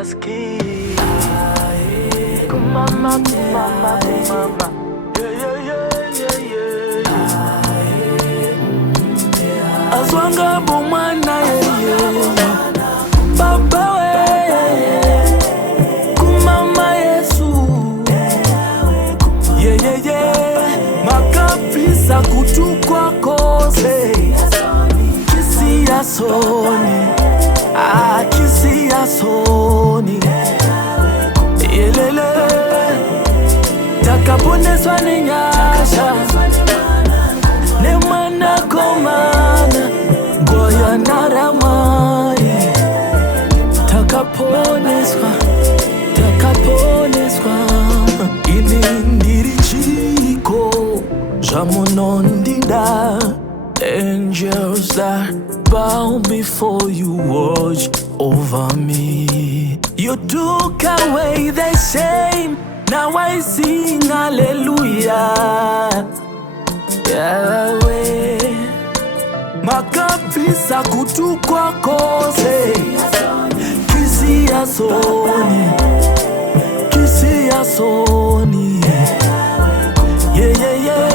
glorious King. Kumama, kumama, kumama. Yeah, yeah, yeah, yeah. Azwanga bumana, yeah. Baba we, kumama Yesu. Yeah, yeah, yeah. Makafisa kutukwa kose. Kisi yasoni. Kisi yasoni. Yelele. Takaponeswa ni nyasha. Nemana komana. Goya naramari. Takaponeswa. Inindiri chiko. Jamunondida. Angels that bow before you watch over me. You took away the shame. Now I sing hallelujah. Yahweh. Makafisa kutukwa kose. Kisi yasoni. Kisi yasoni. Yeah, yeah, yeah.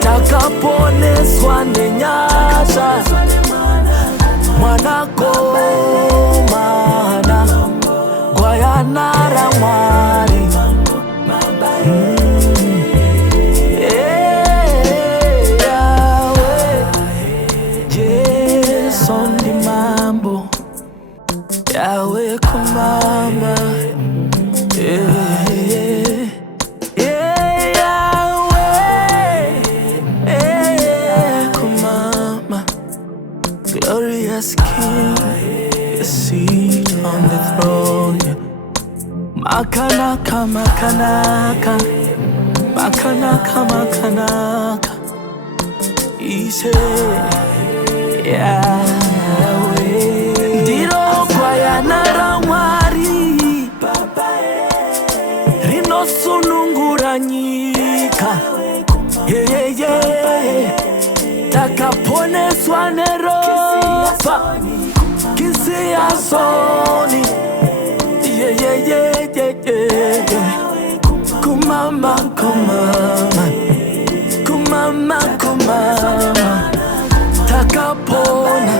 Takaponeswa ni nyasha. Mwanako mana. Gwaya naramari. Jason di mambo. Yahweh kumama. Glorious King, you sit on the throne. Makanaka, makanaka, makanaka, makanaka. Ise Yahweh. Ndiro kwaya naramwari. Rino sununguranyika. Yeah, yeah, yeah. Takaponeswa nerofa. Kisi yasoni. Yeah, yeah, yeah, yeah, yeah. Kumama, kumama. Kumama, kumama. Takapona.